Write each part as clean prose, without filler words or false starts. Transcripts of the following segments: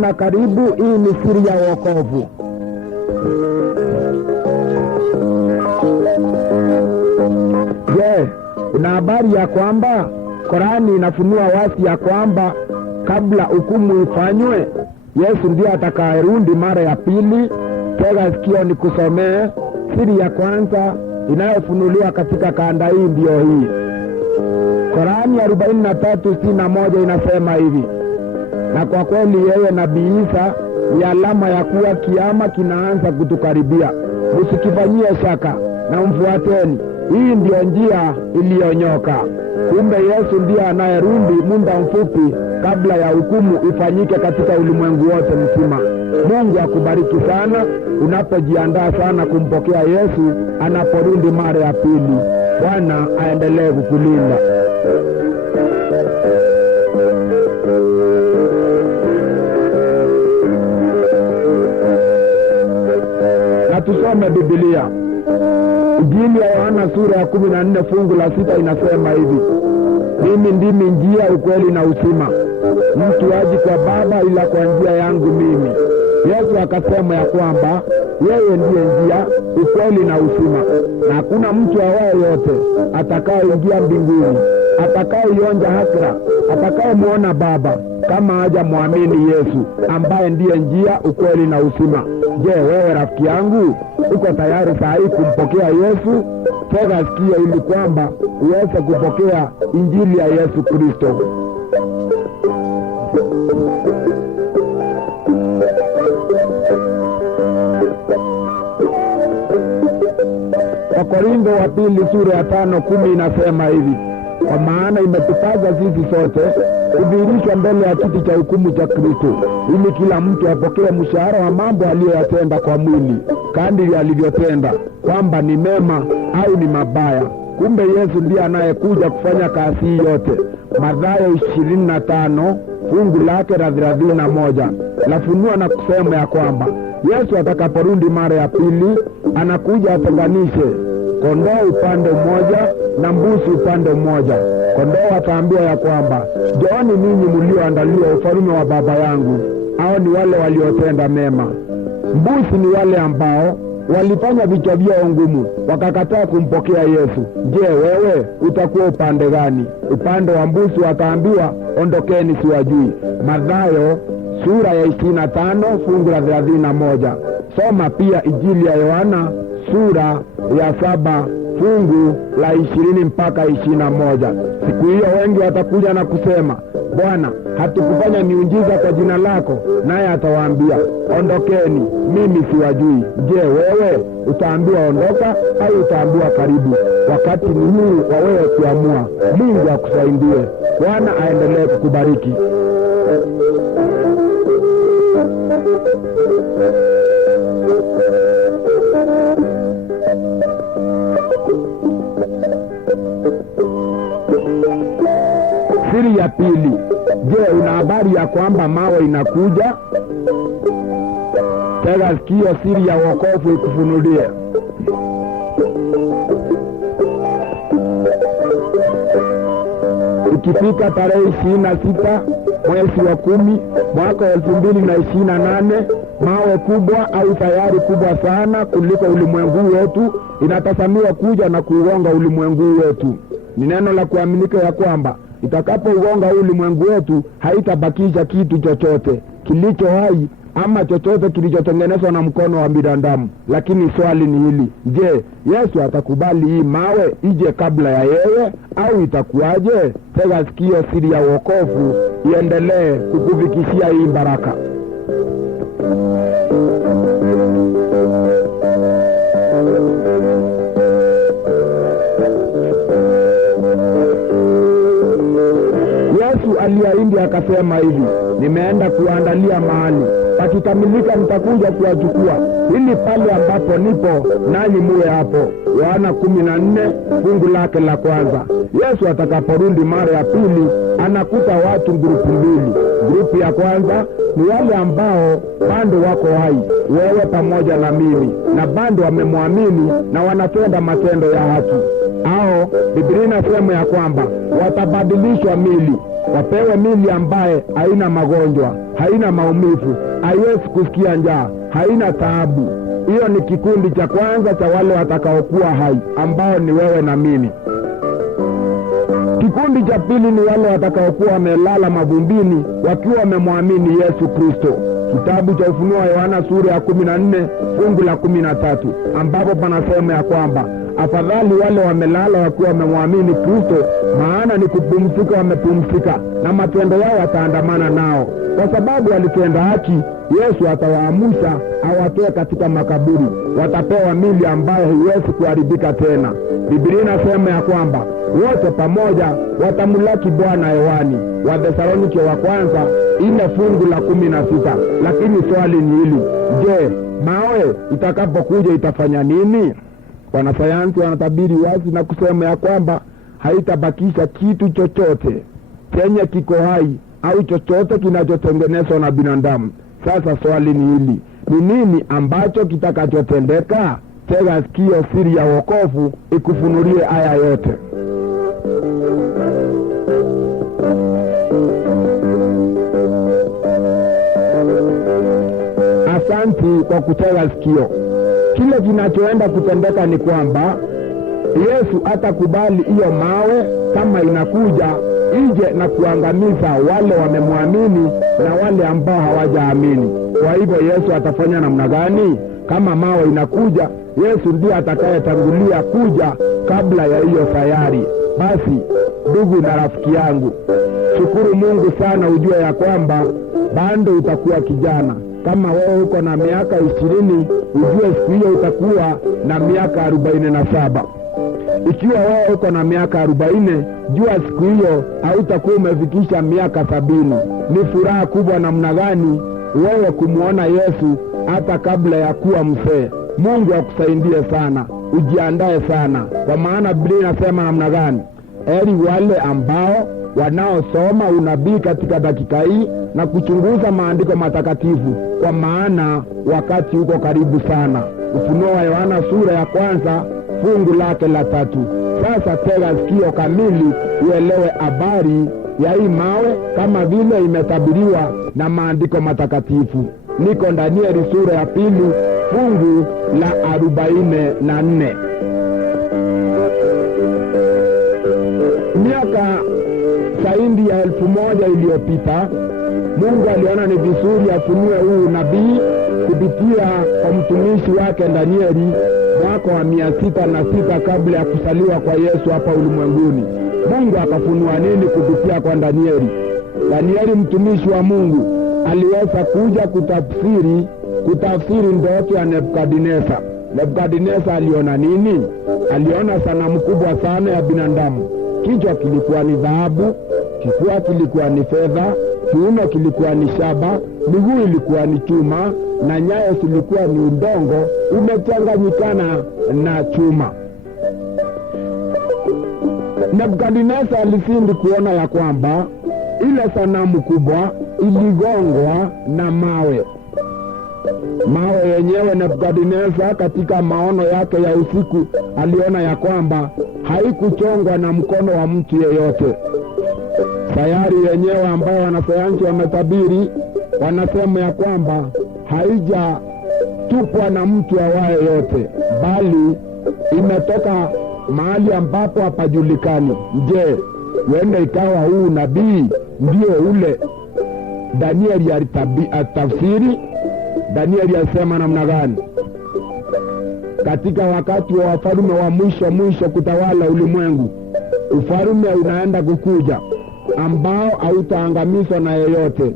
Na karibu, hii ni siri ya wokovu. Je, una habari ya kwamba Korani inafunua wazi ya kwamba kabla hukumu ifanywe, Yesu ndiye atakayerudi mara ya pili? Tega sikio nikusomee siri ya kwanza inayofunuliwa katika kanda hii. Ndio hii Korani 43:61 inasema hivi: na kwa kweli yeye Nabii Isa ni alama ya kuwa kiama kinaanza kutukaribia. Msikifanyie shaka na mfuateni, hii ndio njia iliyonyoka. Kumbe Yesu ndiye anayerudi muda mfupi kabla ya hukumu ifanyike katika ulimwengu wote mzima. Mungu akubariki sana unapojiandaa sana kumpokea Yesu anaporudi mara ya pili. Bwana aendelee kukulinda. Tusome Biblia. Injili ya Yohana sura ya 14 fungu la 6 inasema hivi: mimi ndimi njia, ukweli na uzima, mtu haji kwa Baba ila kwa njia yangu mimi. Yesu akasema ya kwamba yeye ndiye njia, ukweli na uzima, na hakuna mtu awaye yote atakayeingia mbinguni, atakayeionja hasira, atakayemuona Baba kama haja muamini Yesu ambaye ndiye njia, ukweli na uzima. Je, wewe rafiki yangu uko tayari saa hii kumpokea Yesu? Tega sikio ili kwamba uweze kupokea injili ya Yesu Kristo. Wakorintho wa pili sura ya 5:10 inasema hivi: kwa maana imetupasa sisi sote kudhihirishwa mbele ya kiti cha hukumu cha Kristo, ili kila mtu apokee mshahara wa mambo aliyoyatenda kwa mwili, kadiri alivyotenda, kwamba ni mema au ni mabaya. Kumbe Yesu ndiye anayekuja kufanya kazi hii yote. Mathayo 25 fungu lake la 31 lafunua na kusema ya kwamba Yesu atakaporudi mara ya pili anakuja atenganishe kondoo upande mmoja na mbuzi upande mmoja. Kondoo ataambiwa ya kwamba njooni ninyi mlioandaliwa ufalme wa Baba yangu. Hao ni wale waliotenda mema. Mbuzi ni wale ambao walifanya vichwa vyao ngumu, wakakataa kumpokea Yesu. Je, wewe utakuwa upande gani? Upande wa mbuzi wataambiwa ondokeni, siwajui. Mathayo sura ya 25 fungu la 31. Soma pia Injili ya Yohana sura ya 7 fungu la 20 mpaka 21. Siku hiyo wengi watakuja na kusema, Bwana, hatukufanya miujiza kwa jina lako? Naye atawaambia, ondokeni, mimi siwajui. Je, wewe utaambiwa ondoka au utaambiwa karibu? Wakati ni huu wa wewe kuamua. Mungu akusaidie. Bwana aendelee kukubariki. Siri ya pili. Je, una habari ya kwamba mawe inakuja? Tega sikio, siri ya wokovu ikufunulie. Ikifika tarehe 26 mwezi wa 10 mwaka 2028, mawe kubwa au sayari kubwa sana kuliko ulimwengu wetu inatazamiwa kuja na kuugonga ulimwengu wetu. Ni neno la kuaminika ya kwamba itakapougonga ulimwengu wetu haitabakisha kitu chochote kilicho hai ama chochote kilichotengenezwa na mkono wa binadamu. Lakini swali ni hili: je, Yesu atakubali hii mawe ije kabla ya yeye au itakuwaje? Tega sikio, siri ya wokovu iendelee kukufikishia hii baraka. akaangalia nje akasema hivi, nimeenda kuandalia mahali, pakikamilika nitakuja kuwachukua, ili pale ambapo nipo nanyi muwe hapo. Yohana 14 fungu lake la kwanza. Yesu atakaporudi mara ya pili anakuta watu grupu mbili. Grupu ya kwanza ni wale ambao bado wako hai, wewe pamoja na mimi, na bado wamemwamini na wanatenda matendo ya haki. Hao Biblia inasema ya kwamba watabadilishwa mili, wapewe mili ambaye haina magonjwa, haina maumivu, haiwezi kusikia njaa, haina taabu. Hiyo ni kikundi cha kwanza cha wale watakaokuwa hai, ambao ni wewe na mimi. Kikundi cha pili ni wale watakaokuwa wamelala mavumbini wakiwa wamemwamini Yesu Kristo. Kitabu cha Ufunuo wa Yohana sura ya 14 fungu la 13, ambapo panasema ya kwamba afadhali wale wamelala wakiwa wamemwamini Kristo, maana ni kupumzika wamepumzika, na matendo yao yataandamana nao. Kwa sababu walitenda haki, Yesu atawaamusha awatoe katika makaburi, watapewa mili ambayo haiwezi kuharibika tena. Biblia inasema ya kwamba wote pamoja watamlaki Bwana hewani. Wathesalonike wa kwanza 4 fungu la 16. Lakini swali ni hili, je, mawe itakapokuja itafanya nini? Wanasayansi wanatabiri wazi na kusema ya kwamba haitabakisha kitu chochote chenye kiko hai au chochote kinachotengenezwa na binadamu. Sasa swali ni hili, ni nini ambacho kitakachotendeka? Tega sikio, siri ya wokovu ikufunulie haya yote. Asanti kwa kutega sikio. Kile kinachoenda kutendeka ni kwamba Yesu atakubali hiyo mawe kama inakuja ije na kuangamiza wale wamemwamini na wale ambao hawajaamini. Kwa hivyo Yesu atafanya namna gani? Kama mawe inakuja, Yesu ndiye atakayetangulia kuja kabla ya hiyo sayari. Basi ndugu na rafiki yangu, shukuru Mungu sana, ujue ya kwamba bado utakuwa kijana. Kama wewe uko na miaka 20, ujue siku hiyo utakuwa na miaka 47. Ikiwa wewe uko na miaka 40, jua siku hiyo hautakuwa umefikisha miaka 70. Ni furaha kubwa namna gani wewe kumuona Yesu hata kabla ya kuwa mzee. Mungu akusaidie sana, ujiandae sana, kwa maana Biblia inasema namna gani? Heri wale ambao wanaosoma unabii katika dakika hii na kuchunguza maandiko matakatifu, kwa maana wakati uko karibu sana. Ufunuo wa Yohana sura ya kwanza fungu lake la 3. Sasa tega sikio kamili uelewe habari ya hii mawe kama vile imetabiriwa na maandiko matakatifu. Niko Danieli sura ya 2 fungu la 44. Miaka zaidi ya 1000 iliyopita, Mungu aliona ni vizuri afunue huu nabii kupitia kwa mtumishi wake Danieli mwaka wa 606 kabla ya kusaliwa kwa Yesu hapa ulimwenguni. Mungu akafunua nini kupitia kwa Danieli? Danieli mtumishi wa Mungu aliweza kuja kutafsiri ndoto ya Nebukadneza. Nebukadneza aliona nini? Aliona sanamu kubwa sana ya binadamu. Kichwa kilikuwa ni dhahabu, kifua kilikuwa ni fedha, kiuno kilikuwa ni shaba, miguu ilikuwa ni chuma, na nyayo zilikuwa ni udongo umechanganyikana na chuma. Nebukadneza alisindi kuona ya kwamba ile sanamu kubwa iligongwa na mawe. Mawe yenyewe Nebukadneza katika maono yake ya usiku aliona ya kwamba haikuchongwa na mkono wa mtu yeyote. Sayari yenyewe ambayo wanasayansi wametabiri wanasema ya kwamba haijatupwa na mtu awaye yote, bali imetoka mahali ambapo hapajulikani. Je, wende ikawa huu nabii ndio ule Danieli alitafsiri? Danieli alisema namna gani? Katika wakati wa wafalme wa mwisho kutawala ulimwengu, ufalme unaenda kukuja ambao hautaangamizwa na yeyote.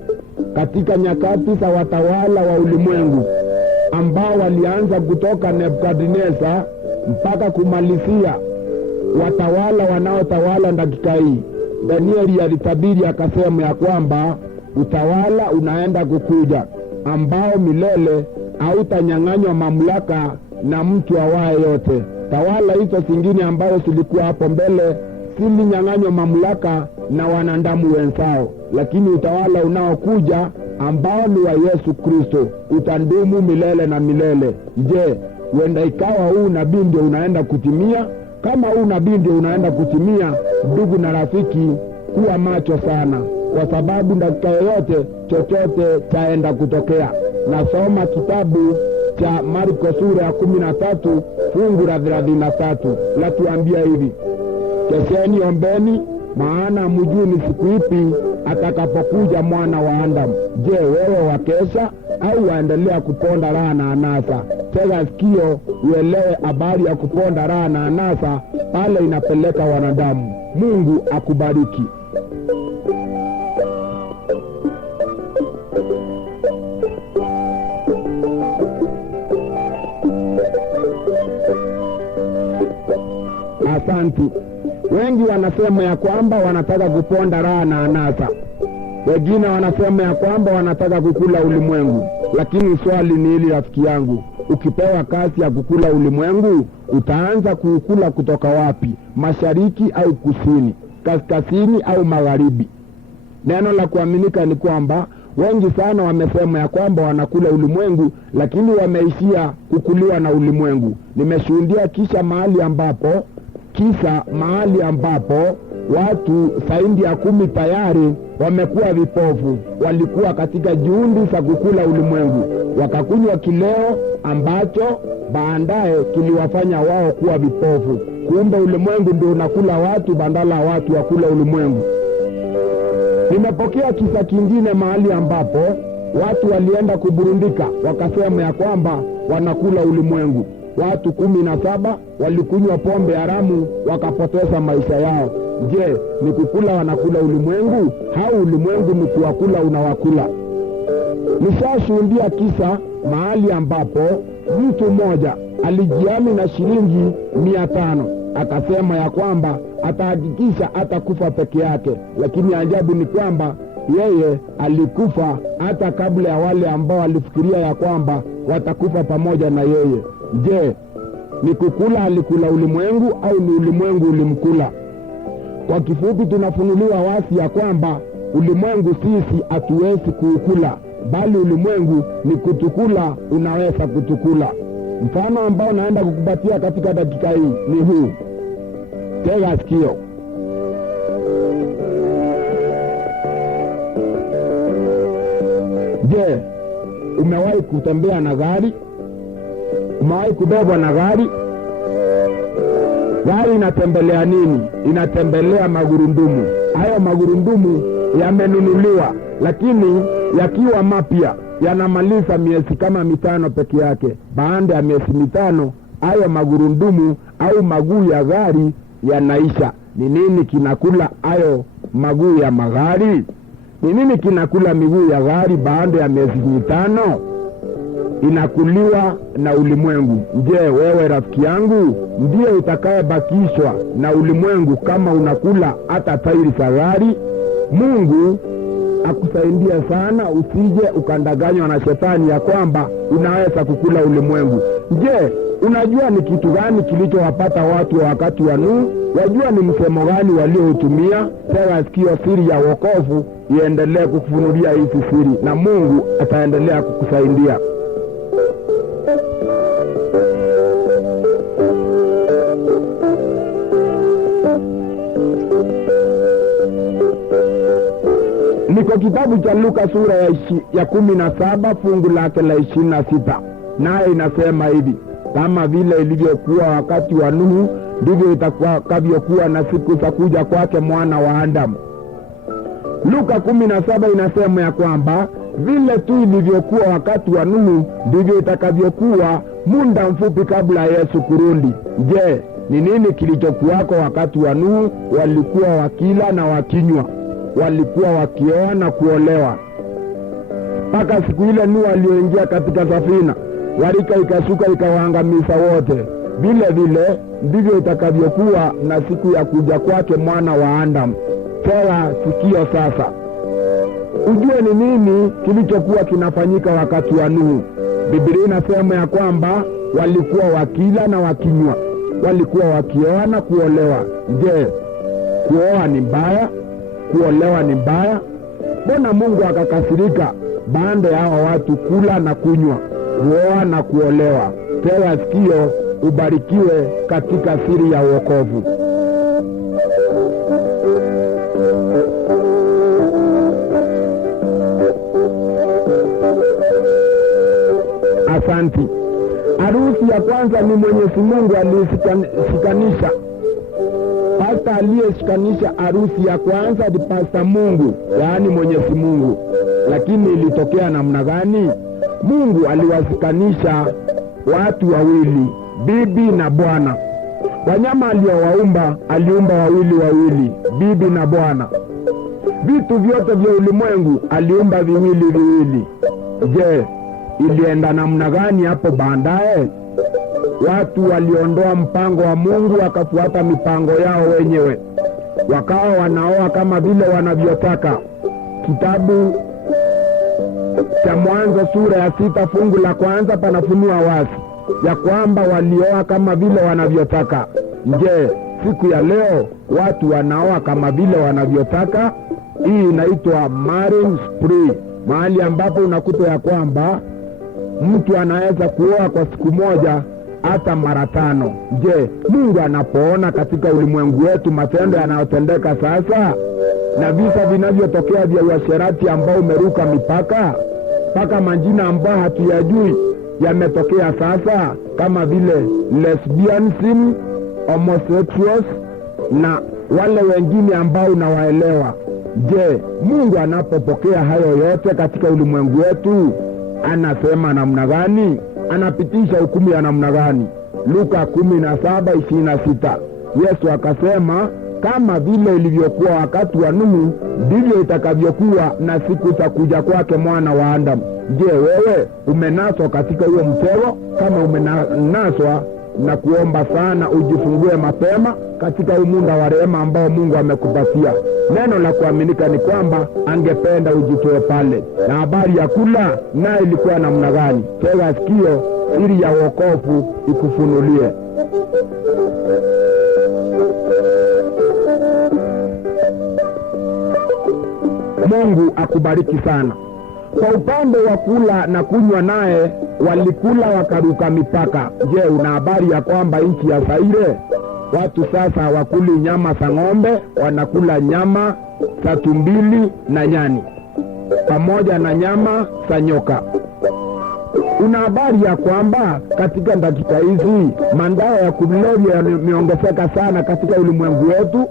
Katika nyakati za watawala wa ulimwengu ambao walianza kutoka Nebukadneza mpaka kumalizia watawala wanaotawala dakika hii, Danieli alitabiri akasema ya kwamba utawala unaenda kukuja ambao milele hautanyang'anywa mamlaka na mtu awaye yote. Tawala hizo zingine ambazo zilikuwa hapo mbele zilinyang'anywa mamlaka na wanadamu wenzao, lakini utawala unaokuja ambao ni wa Yesu Kristo utandumu milele na milele. Je, huenda ikawa huu nabii ndio unaenda kutimia? Kama huu nabii ndio unaenda kutimia, ndugu na rafiki, kuwa macho sana, kwa sababu dakika yoyote chochote chaenda kutokea. Nasoma kitabu cha Marko sura ya 13 fungu la 33, latuambia hivi: keseni ombeni, maana mjui ni siku ipi atakapokuja mwana wa Adamu. Je, wewe wakesha au waendelea kuponda raha na anasa? Tega sikio uelewe habari ya kuponda raha na anasa pale inapeleka wanadamu. Mungu akubariki. Asanti. Wengi wanasema ya kwamba wanataka kuponda raha na anasa. Wengine wanasema ya kwamba wanataka kukula ulimwengu. Lakini swali ni hili rafiki yangu, ukipewa kazi ya kukula ulimwengu, utaanza kuukula kutoka wapi? Mashariki au kusini? Kaskazini au magharibi? Neno la kuaminika ni kwamba wengi sana wamesema ya kwamba wanakula ulimwengu, lakini wameishia kukuliwa na ulimwengu. Nimeshuhudia mahali ambapo watu zaidi ya 10 tayari wamekuwa vipofu. Walikuwa katika juhudi za kukula ulimwengu, wakakunywa kileo ambacho baadaye kiliwafanya wao kuwa vipofu. Kumbe ulimwengu ndio unakula watu badala watu wakula ulimwengu. Nimepokea kisa kingine mahali ambapo watu walienda kuburundika, wakasema ya kwamba wanakula ulimwengu. Watu 17 walikunywa pombe haramu, wakapoteza maisha yao. Je, ni kukula wanakula ulimwengu au ulimwengu ni kuwakula unawakula? Nishashuhudia kisa mahali ambapo mtu mmoja alijiami na shilingi 500, akasema ya kwamba atahakikisha atakufa peke yake, lakini ajabu ni kwamba yeye alikufa hata kabla ya wale ambao alifikiria ya kwamba watakufa pamoja na yeye. Je, ni kukula alikula ulimwengu au ni ulimwengu ulimkula? Kwa kifupi, tunafunuliwa wazi ya kwamba ulimwengu sisi hatuwezi kuukula, bali ulimwengu ni kutukula, unaweza kutukula. Mfano ambao naenda kukupatia katika dakika hii ni huu. Tega sikio. Je, umewahi kutembea na gari? Umewahi kubebwa na gari? Gari inatembelea nini? Inatembelea magurudumu. Hayo magurudumu yamenunuliwa, lakini yakiwa mapya yanamaliza miezi kama 5 peke yake. Baada ya miezi 5 hayo magurudumu au maguu ya gari yanaisha. Ni nini kinakula hayo maguu ya magari? Ni nini kinakula miguu ya gari baada ya miezi 5? Inakuliwa na ulimwengu. Je, wewe rafiki yangu ndiye utakayebakishwa na ulimwengu kama unakula hata tairi za gari? Mungu akusaidie sana usije ukandanganywa na shetani ya kwamba unaweza kukula ulimwengu. Je, unajua ni kitu gani kilichowapata watu wa wakati wa Nuhu? Wajua ni msemo gani waliotumia? Tega sikio, siri ya wokovu iendelee kukufunulia hizi siri, na Mungu ataendelea kukusaidia. Niko kitabu cha Luka sura ya 17 fungu lake la 26, naye inasema hivi: kama vile ilivyokuwa wakati wa Nuhu, ndivyo itakavyokuwa na siku za kuja kwake mwana wa Adamu. Luka 17 inasema ya kwamba vile tu ilivyokuwa wakati wa Nuhu, ndivyo itakavyokuwa muda mfupi kabla ya Yesu kurudi. Je, ni nini kilichokuwako wakati wa Nuhu? Walikuwa wakila na wakinywa, walikuwa wakioa na kuolewa, mpaka siku ile Nuhu alioingia katika safina, gharika ikashuka ikawaangamiza wote. Vile vile ndivyo itakavyokuwa na siku ya kuja kwake mwana wa Adamu. Tega sikio sasa, ujue ni nini kilichokuwa kinafanyika wakati wa Nuhu. Biblia inasema ya kwamba walikuwa wakila na wakinywa, walikuwa wakioa na kuolewa. Je, kuoa ni mbaya? Kuolewa ni mbaya? Mbona Mungu akakasirika baada ya hawa watu kula na kunywa, kuoa na kuolewa? Tega sikio, ubarikiwe katika siri ya wokovu. Asanti. Harusi ya kwanza ni Mwenyezi Mungu aliyeshikanisha. Pasta aliyeshikanisha harusi ya kwanza ni Pasta Mungu, yaani Mwenyezi Mungu. Lakini ilitokea namna gani? Mungu aliwashikanisha watu wawili, bibi na bwana. Wanyama aliowaumba, aliumba wawili, bibi na bwana. Vitu vyote vya ulimwengu aliumba viwili. Je, ilienda namna gani hapo baadaye? Watu waliondoa mpango wa Mungu, wakafuata mipango yao wenyewe, wakawa wanaoa kama vile wanavyotaka. Kitabu cha Mwanzo sura ya 6 fungu la kwanza panafunua wazi ya kwamba walioa kama vile wanavyotaka. Je, siku ya leo watu wanaoa kama vile wanavyotaka? Hii inaitwa marriage spree, mahali ambapo unakuta ya kwamba mtu anaweza kuoa kwa siku moja hata mara 5. Je, Mungu anapoona katika ulimwengu wetu matendo yanayotendeka sasa na visa vinavyotokea vya uasherati ambao umeruka mipaka, mpaka majina ambayo hatuyajui yametokea sasa, kama vile lesbianism, homosexuals na wale wengine ambao unawaelewa. Je, Mungu anapopokea hayo yote katika ulimwengu wetu anasema namna gani? Anapitisha hukumu ya namna gani? Luka 17:26 Yesu akasema, kama vile ilivyokuwa wakati wa Nuhu, ndivyo itakavyokuwa na siku za kuja kwake Mwana wa Adamu. Je, wewe umenaswa katika huo mtego? Kama umenaswa, na kuomba sana ujifungue mapema katika umunda wa rehema ambao Mungu amekupatia. Neno la kuaminika ni kwamba angependa ujitoe pale. Na habari ya kula nayo ilikuwa namna gani? Tega sikio, siri ya wokovu ikufunulie. Mungu akubariki sana. Kwa upande wa kula na kunywa, naye walikula wakaruka mipaka. Je, una habari ya kwamba nchi ya Zaire watu sasa hawakuli nyama za ng'ombe, wanakula nyama za tumbili na nyani pamoja na nyama za nyoka? Una habari ya kwamba katika dakika hizi madawa ya kulevya yameongezeka sana katika ulimwengu wetu?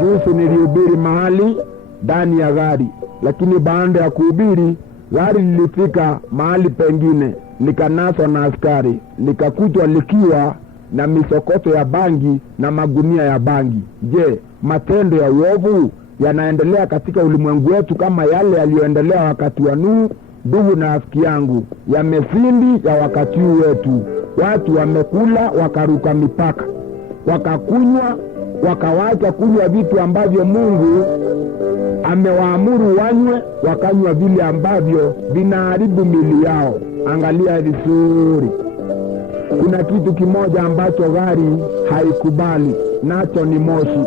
Juzi nilihubiri mahali ndani ya gari, lakini baada ya kuhubiri gari lilifika mahali pengine, likanaswa na askari, likakutwa likiwa na misokoto ya bangi na magunia ya bangi. Je, matendo ya uovu yanaendelea katika ulimwengu wetu kama yale yaliyoendelea wakati wa Nuhu? Ndugu na rafiki yangu, yamezidi ya wakati wetu. Watu wamekula wakaruka mipaka, wakakunywa wakawacha kunywa vitu ambavyo Mungu amewaamuru wanywe, wakanywa vile ambavyo vinaharibu mili yao. Angalia vizuri, kuna kitu kimoja ambacho gari haikubali, nacho ni moshi.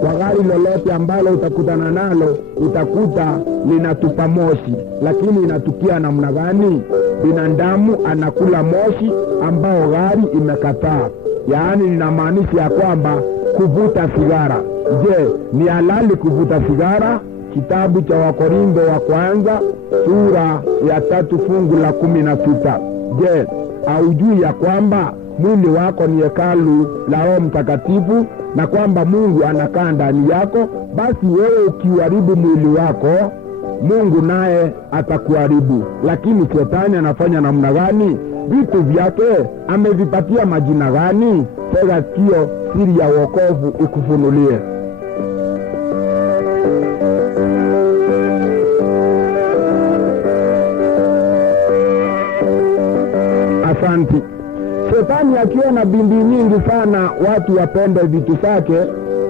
Kwa gari lolote ambalo utakutana nalo, utakuta linatupa moshi. Lakini inatukia namna gani? Binadamu anakula moshi ambao gari imekataa. Yaani linamaanisha ya kwamba kuvuta sigara. Je, ni halali kuvuta sigara? Kitabu cha Wakorintho wa kwanza sura ya 3 fungu la 16. Je, haujui ya kwamba mwili wako ni hekalu la Roho Mtakatifu na kwamba Mungu anakaa ndani yako? Basi wewe ukiharibu mwili wako, Mungu naye atakuharibu. Lakini shetani anafanya namna gani? Vitu vyake amevipatia majina gani? Tega sikio, siri ya wokovu ikufunulie. Asanti. Shetani akiona bindi nyingi sana watu wapende vitu zake,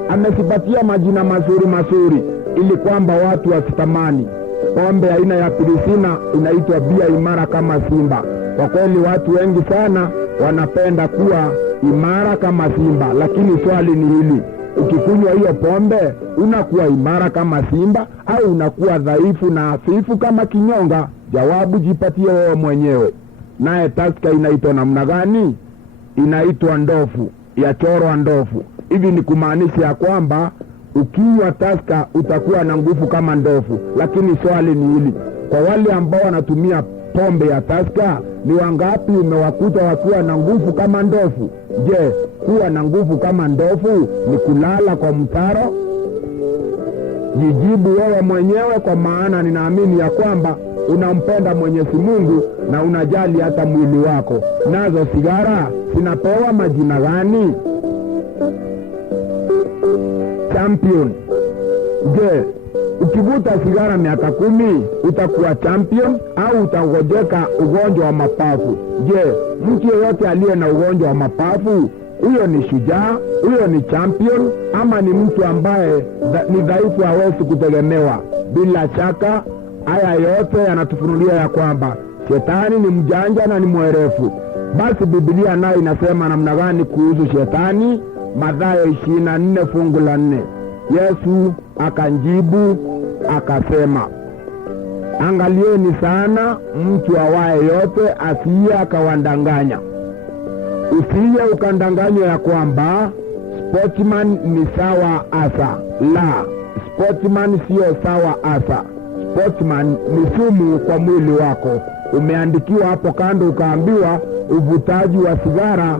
Amesipatia majina mazuri mazuri ili kwamba watu wasitamani. Pombe aina ya Pilisina inaitwa bia imara kama simba. Kwa kweli watu wengi sana wanapenda kuwa imara kama simba, lakini swali ni hili: ukikunywa hiyo pombe unakuwa imara kama simba au unakuwa dhaifu na hafifu kama kinyonga? Jawabu jipatie wewe mwenyewe. Naye Tusker inaitwa namna gani? Inaitwa ndofu, yachorwa ndofu. Hivi ni kumaanisha ya kwamba ukinywa Tusker utakuwa na nguvu kama ndofu. Lakini swali ni hili: kwa wale ambao wanatumia pombe ya Tusker, ni wangapi umewakuta wakiwa na nguvu kama ndofu? Je, kuwa na nguvu kama ndofu ni kulala kwa mtaro? Jijibu wewe mwenyewe, kwa maana ninaamini ya kwamba unampenda Mwenyezi Mungu na unajali hata mwili wako. Nazo sigara zinapewa majina gani? Champion. Je, ukivuta sigara miaka 10 utakuwa champion au utangojeka ugonjwa wa mapafu? Je, mtu yeyote aliye na ugonjwa wa mapafu, huyo ni shujaa, huyo ni champion, ama ni mtu ambaye ni dhaifu, hawezi kutegemewa? Bila shaka haya yote yanatufunulia ya kwamba shetani ni mjanja na ni mwerefu. Basi Biblia nayo inasema namna gani kuhusu shetani? Mathayo 24 fungu la 4. Yesu akanjibu akasema, angalieni sana mtu awaye yote asiye akawandanganya. Usije ukandanganywa ya kwamba sportsman ni sawa asa. La, sportsman sio sawa asa. Sportsman ni sumu kwa mwili wako. Umeandikiwa hapo kando ukaambiwa uvutaji wa sigara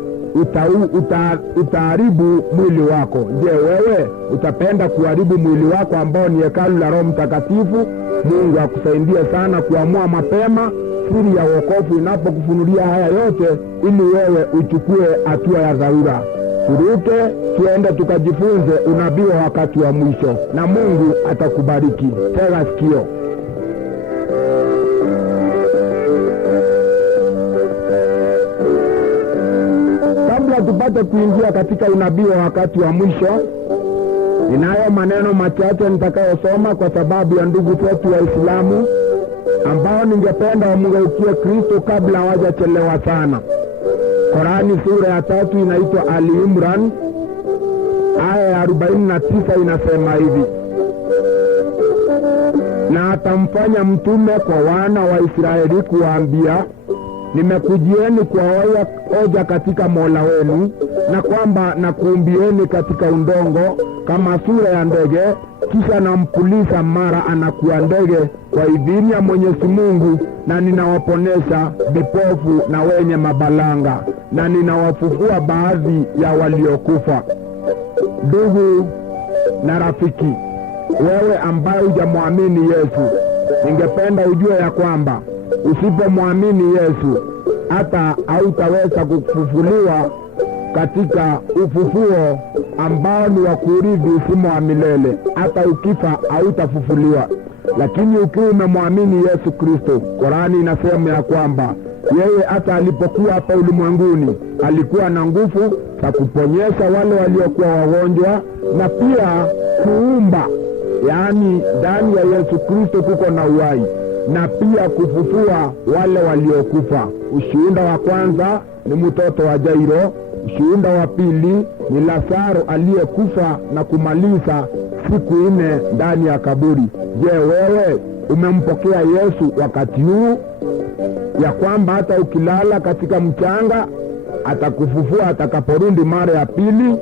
utaharibu mwili wako. Je, wewe utapenda kuharibu mwili wako ambao ni hekalu la Roho Mtakatifu? Mungu akusaidie sana kuamua mapema siri ya wokovu inapokufunulia haya yote, ili wewe uchukue hatua ya dharura. Turuke tuende tukajifunze unabii wa wakati wa mwisho, na Mungu atakubariki. Tega sikio. Tupate kuingia katika unabii wa wakati wa mwisho, ninayo maneno machache nitakayosoma kwa sababu ya ndugu zetu Waislamu ambao ningependa wamgeukie Kristo kabla hawajachelewa sana. Korani sura ya 3 inaitwa Ali Imran, aya ya 49 inasema hivi: na atamfanya mtume kwa wana wa Israeli kuwaambia, nimekujieni kwa hoja katika Mola wenu, na kwamba nakuumbieni katika udongo kama sura ya ndege, kisha nampuliza mara anakuwa ndege kwa idhini ya Mwenyezi Mungu, na ninawaponesha vipofu na wenye mabalanga, na ninawafufua baadhi ya waliokufa. Ndugu na rafiki, wewe ambaye hujamwamini Yesu, ningependa ujue ya kwamba usipomwamini Yesu hata hautaweza kufufuliwa katika ufufuo ambao ni wa kurithi uzima wa milele. Hata ukifa hautafufuliwa. Lakini ukiwa umemwamini Yesu Kristo, Korani inasema ya kwamba yeye hata alipokuwa hapa ulimwenguni alikuwa na nguvu za kuponyesha wale waliokuwa wagonjwa na pia kuumba. Yaani ndani ya Yesu Kristo kuko na uhai, na pia kufufua wale waliokufa. Ushuhuda wa kwanza ni mtoto wa Jairo. Ushuhuda wa pili ni Lazaro aliyekufa na kumaliza siku 4 ndani ya kaburi. Je, wewe umempokea Yesu wakati huu, ya kwamba hata ukilala katika mchanga atakufufua atakaporudi mara ya pili?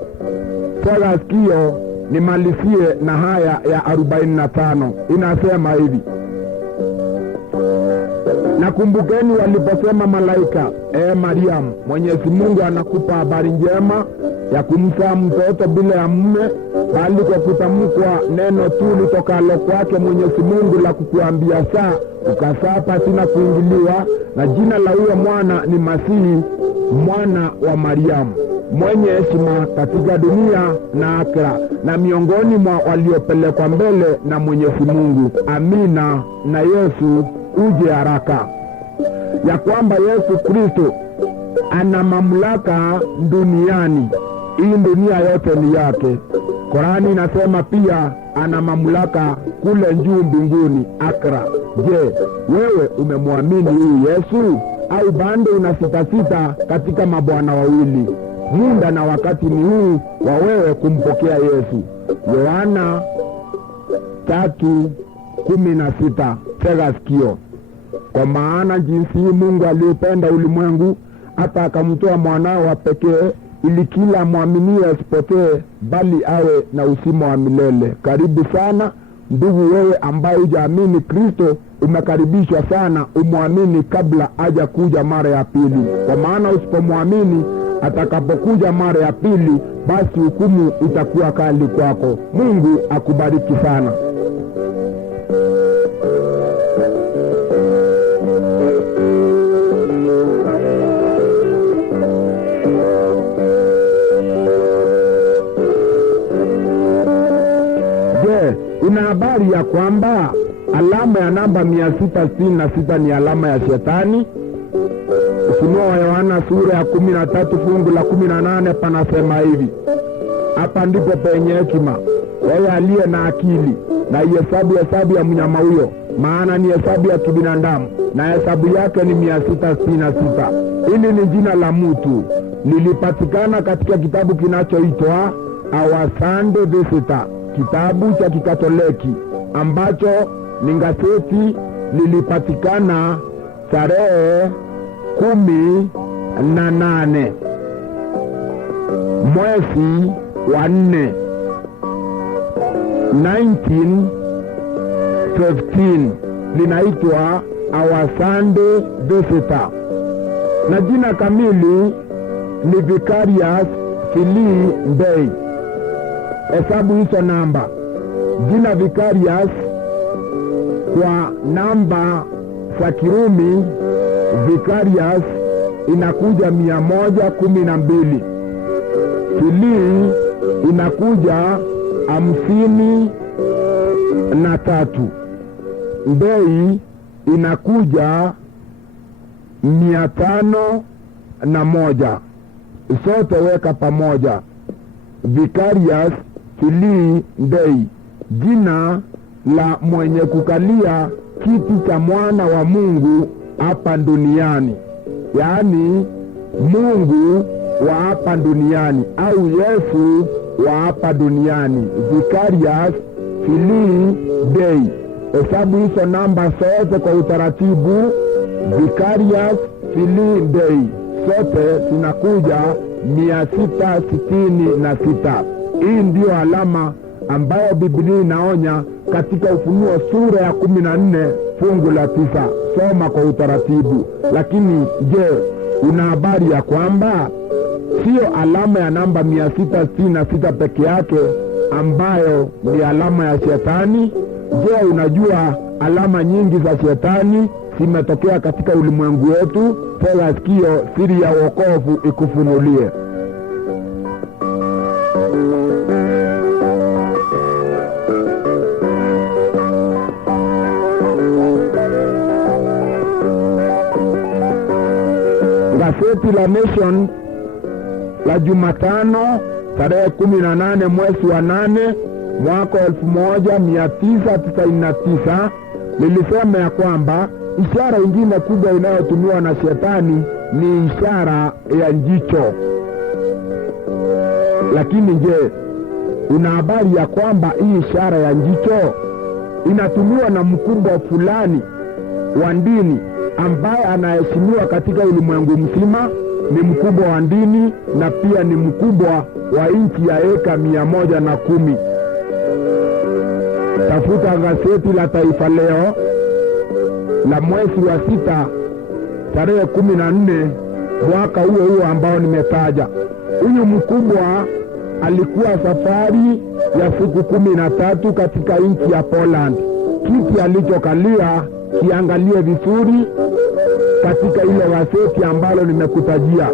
Tega sikio nimalizie na haya ya 45. Inasema hivi: nakumbukeni waliposema malaika, Mariamu, Mwenyezi Mungu anakupa habari njema ya kumzaa mtoto bila ya mume, bali kwa kutamkwa neno tu litokalo kwake Mwenyezi Mungu la kukuambia saa ukazaa pasina kuingiliwa, na jina la huyo mwana ni Masihi, mwana wa Mariamu, mwenye heshima katika dunia na akhera, na miongoni mwa waliopelekwa mbele na Mwenyezi Mungu. Amina. Na Yesu uje haraka. Ya kwamba Yesu Kristo ana mamlaka duniani. Hii dunia yote ni yake. Korani inasema pia ana mamlaka kule juu mbinguni akra. Je, wewe umemwamini huyu Yesu au bado unasitasita katika mabwana wawili? Muda na wakati ni huu wa wewe kumpokea Yesu. Yohana 3:16. Tega sikio. Kwa maana jinsi Mungu aliupenda ulimwengu hata akamtoa mwanawe wa pekee, ili kila mwaminie asipotee bali awe na uzima wa milele. Karibu sana ndugu, wewe ambaye hujaamini Kristo, umekaribishwa sana umwamini kabla haja kuja mara ya pili. Kwa maana usipomwamini atakapokuja mara ya pili, basi hukumu itakuwa kali kwako. Mungu akubariki sana. Una habari ya kwamba alama ya namba 666 ni alama ya Shetani? Ufunuo wa Yohana sura ya 13 fungu la 18 panasema hivi: hapa ndipo penye hekima, yeye aliye na akili na hesabu ya mnyama huyo, maana ni hesabu ya kibinadamu na hesabu yake ni 666. Hili ni jina la mtu, lilipatikana katika kitabu kinachoitwa Our Sunday Visitor, kitabu cha Kikatoliki ambacho ni gazeti, lilipatikana tarehe 18 mwezi wa 4 1915. Linaitwa Our Sunday Visitor na jina kamili ni Vicarious Filii Day. Hesabu hizo namba. Jina Vicarious kwa namba za Kirumi, Vicarious inakuja 112. Filii inakuja 53. Day inakuja 501. Sote weka pamoja: Vicarious Filii Day, jina la mwenye kukalia kiti cha mwana wa Mungu hapa duniani, yaani Mungu wa hapa duniani au Yesu wa hapa duniani. Vicarious Filii Day. Hesabu hizo namba zote kwa utaratibu: Vicarious Filii Day, sote zinakuja 666. Hii ndiyo alama ambayo Biblia inaonya katika Ufunuo sura ya 14 fungu la 9. Soma kwa utaratibu. Lakini je, una habari ya kwamba sio alama ya namba 666 peke yake ambayo ni alama ya Shetani? Je, unajua alama nyingi za Shetani zimetokea katika ulimwengu wetu? Tega sikio, siri ya wokovu ikufunulie. Gazeti la Nation la Jumatano tarehe 18 mwezi wa 8 mwaka 1999 lilisema ya kwamba ishara ingine kubwa inayotumiwa na Shetani ni ishara ya jicho. Lakini je, una habari ya kwamba hii ishara ya jicho inatumiwa na mkubwa fulani wa dini ambaye anaheshimiwa katika ulimwengu mzima? Ni mkubwa wa dini na pia ni mkubwa wa nchi ya eka 110. Tafuta gazeti la Taifa Leo la mwezi wa 6 tarehe 14 mwaka huo ambao nimetaja. Huyu mkubwa alikuwa safari ya siku 13 katika nchi ya Poland. Kiti alichokalia kiangalie vizuri katika ile gazeti ambalo nimekutajia.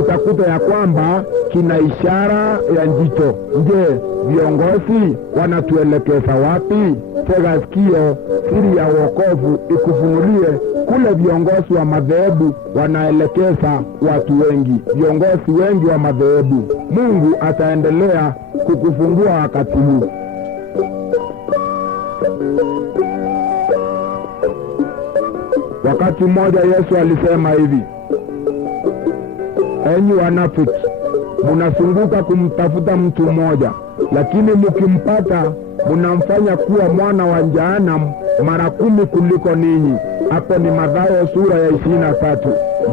Utakuta ya kwamba kina ishara ya jicho. Je, viongozi wanatuelekeza wapi? Tega sikio, siri ya wokovu ikufunulie kule viongozi wa madhehebu wanaelekeza watu wengi, viongozi wengi wa madhehebu. Mungu ataendelea kukufungua wakati huu. Wakati mmoja Yesu alisema hivi: enyi wanafiki, mnasunguka kumtafuta mtu mmoja, lakini mkimpata mnamfanya kuwa mwana wa Jehanamu mara 10 kuliko ninyi. Hapo ni Mathayo sura ya 23.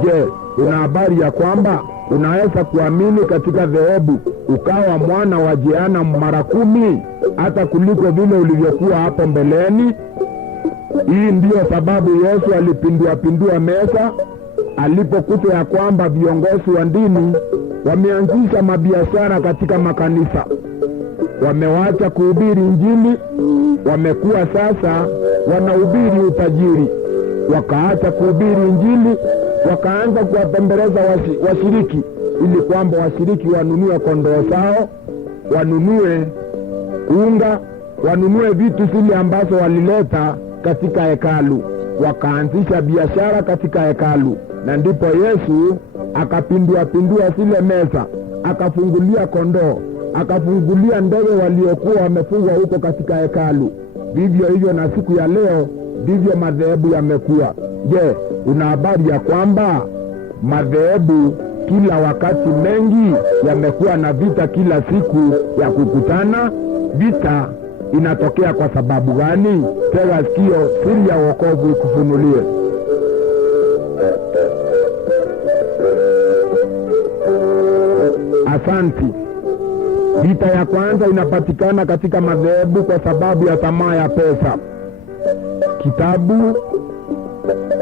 Je, una habari ya kwamba unaweza kuamini katika dhehebu ukawa mwana wa Jehanamu mara 10 hata kuliko vile ulivyokuwa hapo mbeleni? Hii ndiyo sababu Yesu alipindua meza alipokuta ya kwamba viongozi wa dini wameanzisha mabiashara katika makanisa. Wamewacha kuhubiri Injili, wamekuwa sasa wanahubiri utajiri. Wakaacha kuhubiri Injili, wakaanza kuwapembeleza washiriki ili kwamba washiriki wanunue kondoo zao, wanunue unga, wanunue vitu zile ambazo walileta katika hekalu. Wakaanzisha biashara katika hekalu, na ndipo Yesu akapindua zile meza, akafungulia kondoo, akafungulia ndege waliokuwa wamefungwa huko katika hekalu. Vivyo hivyo na siku ya leo ndivyo madhehebu yamekuwa. Je, una habari ya kwamba madhehebu kila wakati mengi yamekuwa na vita kila siku ya kukutana? Vita inatokea kwa sababu gani? Tega sikio, siri ya wokovu ikufunulie. Asanti. Vita ya kwanza inapatikana katika madhehebu kwa sababu ya tamaa ya pesa. Kitabu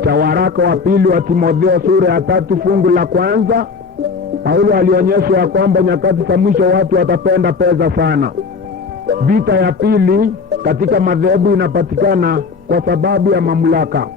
cha waraka wa pili wa Timotheo sura ya 3 fungu la 1, Paulo alionyesha ya kwamba nyakati za mwisho watu watapenda pesa sana. Vita ya pili katika madhehebu inapatikana kwa sababu ya mamlaka.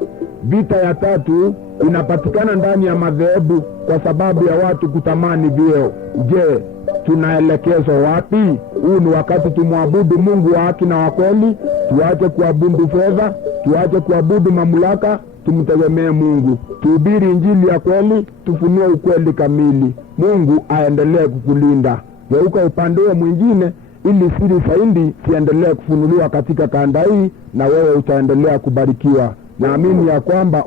Vita ya 3 inapatikana ndani ya madhehebu kwa sababu ya watu kutamani vyeo. Je, tunaelekezwa wapi? Huu ni wakati tumwabudu Mungu wa haki na wa kweli. Tuache kuabudu fedha, tuache kuabudu mamlaka, tumtegemee Mungu. Tuhubiri Injili ya kweli, tufunue ukweli kamili. Mungu aendelee kukulinda. Geuka upande mwingine ili siri zaidi siendelee kufunuliwa katika kanda hii, na wewe utaendelea kubarikiwa. Naamini ya kwamba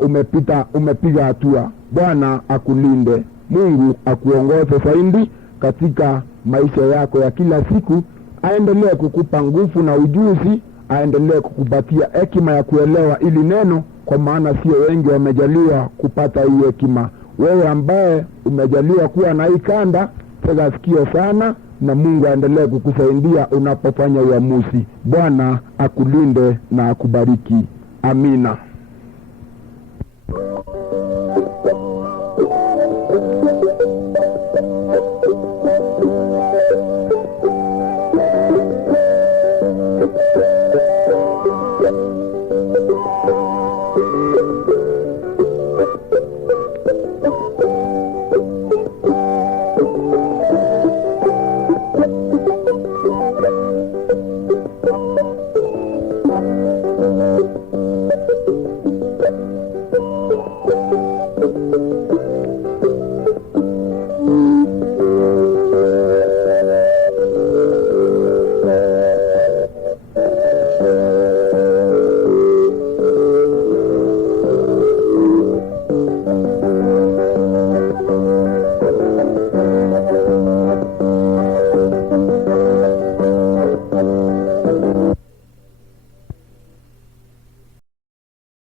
umepiga hatua. Bwana akulinde. Mungu akuongoze zaidi katika maisha yako ya kila siku. Aendelee kukupa nguvu na ujuzi, aendelee kukupatia hekima ya kuelewa ili neno, kwa maana sio wengi wamejaliwa kupata hii hekima. Wewe ambaye umejaliwa kuwa na hii kanda, tega sikio sana, na Mungu aendelee kukusaidia unapofanya uamuzi. Bwana akulinde na akubariki. Amina.